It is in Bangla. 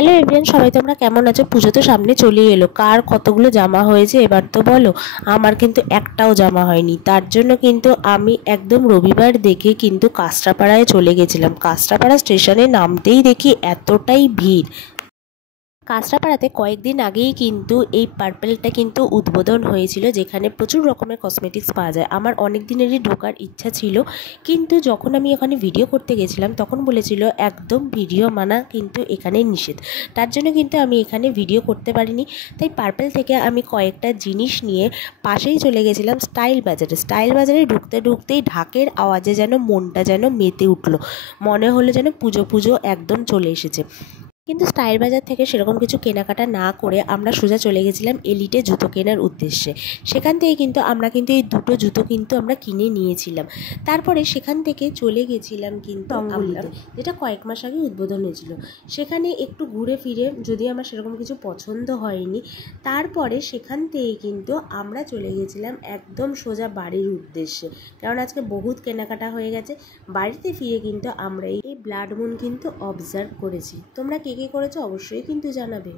হ্যালো এভরিওয়ান, সবাই তোমরা কেমন আছো? পুজো তো সামনে চলেই এলো। কার কতগুলো জামা হয়েছে এবার তো বলো। আমার কিন্তু একটাও জামা হয়নি। তার জন্য কিন্তু আমি একদম রবিবার দেখে কিন্তু কাঁচরাপাড়ায় চলে গেছিলাম। কাঁচরাপাড়া স্টেশনে নামতেই দেখি এতটাই ভিড়। কাঁচরাপাড়াতে কয়েকদিন আগেই কিন্তু এই পার্পেলটা কিন্তু উদ্বোধন হয়েছিল, যেখানে প্রচুর রকমের কসমেটিক্স পাওয়া যায়। আমার অনেক দিনেরই ঢোকার ইচ্ছা ছিল, কিন্তু যখন আমি এখানে ভিডিও করতে গেছিলাম তখন বলেছিল একদম ভিডিও মানা কিন্তু এখানে নিষেধ। তার জন্য কিন্তু আমি এখানে ভিডিও করতে পারিনি। তাই পার্পেল থেকে আমি কয়েকটা জিনিস নিয়ে পাশেই চলে গেছিলাম স্টাইল বাজারে। স্টাইল বাজারে ঢুকতে ঢুকতেই ঢাকের আওয়াজে যেন মনটা যেন মেতে উঠলো। মনে হলো যেন পুজো পুজো একদম চলে এসেছে। কিন্তু স্টাইল বাজার থেকে সেরকম কিছু কেনাকাটা না করে আমরা সোজা চলে গেছিলাম এলিটে জুতো কেনার উদ্দেশ্যে। সেখান থেকে কিন্তু আমরা কিন্তু এই দুটো জুতো কিন্তু আমরা কিনে নিয়েছিলাম। তারপরে সেখান থেকে চলে গেছিলাম কিন্তু আমরা, যেটা কয়েক মাস আগে উদ্বোধন হয়েছিল। সেখানে একটু ঘুরে ফিরে যদি আমার সেরকম কিছু পছন্দ হয়নি, তারপরে সেখান থেকে কিন্তু আমরা চলে গেছিলাম একদম সোজা বাড়ির উদ্দেশ্যে। কারণ আজকে বহুত কেনাকাটা হয়ে গেছে। বাড়িতে ফিরে কিন্তু আমরা এই ব্লাড মুন কিন্তু অবজার্ভ করেছি। তোমরা কে কে করেছো অবশ্যই কিন্তু জানাবে।